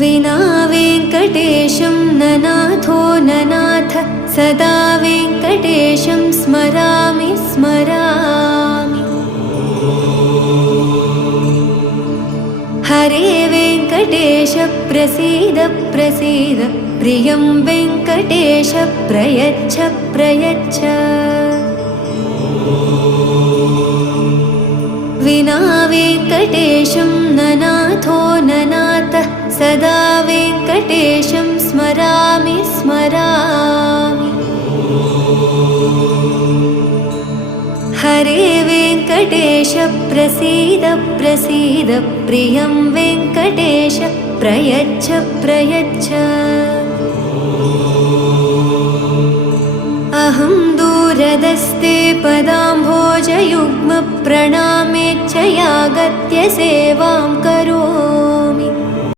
विना वेङ्कटेशं ननाथो ननाथ सदा वेङ्कटेशं स्मरामि स्मरामि। हरे वेङ्कटेश प्रसीद प्रसीद प्रियं वेङ्कटेश प्रयच्छ प्रयच्छ। विना वेङ्कटेशं ननाथो ननाथ सदा वेङ्कटेशं स्मरामि स्मरामि। हरे वेङ्कटेश प्रसीद प्रसीद प्रियं वेङ्कटेश प्रयच्छ प्रयच्छ। अहं दूरदस्ते पदाम्भोजयुग्म प्रणामेच्छयागत्य सेवां करोमि।